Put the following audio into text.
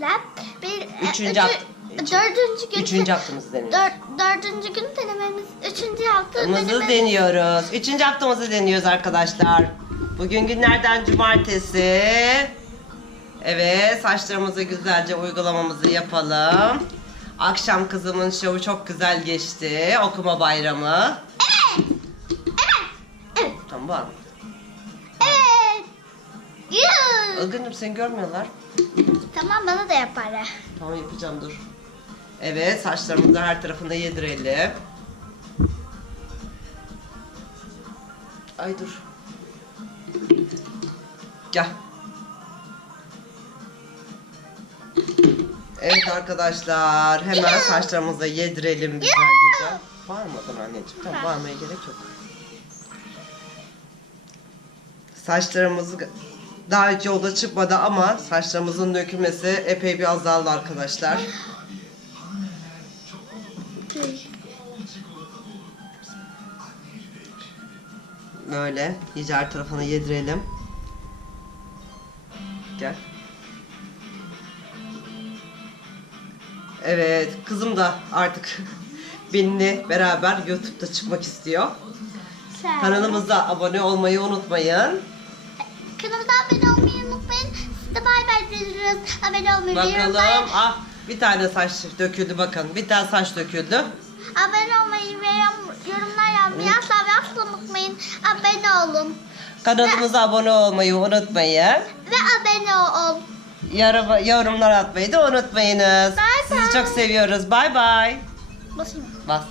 denememizle bir Üçüncü üçü- hafta- dördüncü gün Üçüncü haftamızı deniyoruz. dör, dördüncü gün denememiz üçüncü hafta Haftamızı denememiz deniyoruz. Üçüncü haftamızı deniyoruz arkadaşlar. Bugün günlerden cumartesi. Evet saçlarımızı güzelce uygulamamızı yapalım. Akşam kızımın şovu çok güzel geçti. Okuma bayramı. evet Tamam. evet Yuh! Ilgın'cığım seni görmüyorlar. tamam bana da yaparlar Tamam yapacağım dur. Evet saçlarımızı her tarafında yedirelim. Ay dur. Gel. Evet arkadaşlar hemen saçlarımızı yedirelim güzel güzel. Bağırmadan anneciğim tamam bağırmaya gerek yok. Saçlarımız daha hiç yolda çıkmadı ama saçlarımızın dökülmesi epey bir azaldı arkadaşlar. Böyle iyice her tarafını yedirelim. Gel. Evet, kızım da artık benimle beraber YouTube'da çıkmak istiyor. Sen- Kanalımıza abone olmayı unutmayın. Kanalımıza abone olmayı unutmayın. Siz de bay bay diyoruz. Abone olmayı Bakalım. Ah, bir tane saç döküldü bakın. Bir tane saç döküldü. Abone olmayı ve yorum- yorumlar yapmayı asla ve asla unutmayın. Abone olun. Kanalımıza abone olmayı unutmayın. Ve abone ol. Yorum, yorumlar atmayı da unutmayınız. Bye Sizi bye. çok seviyoruz. Bay bay. Basayım. Bas.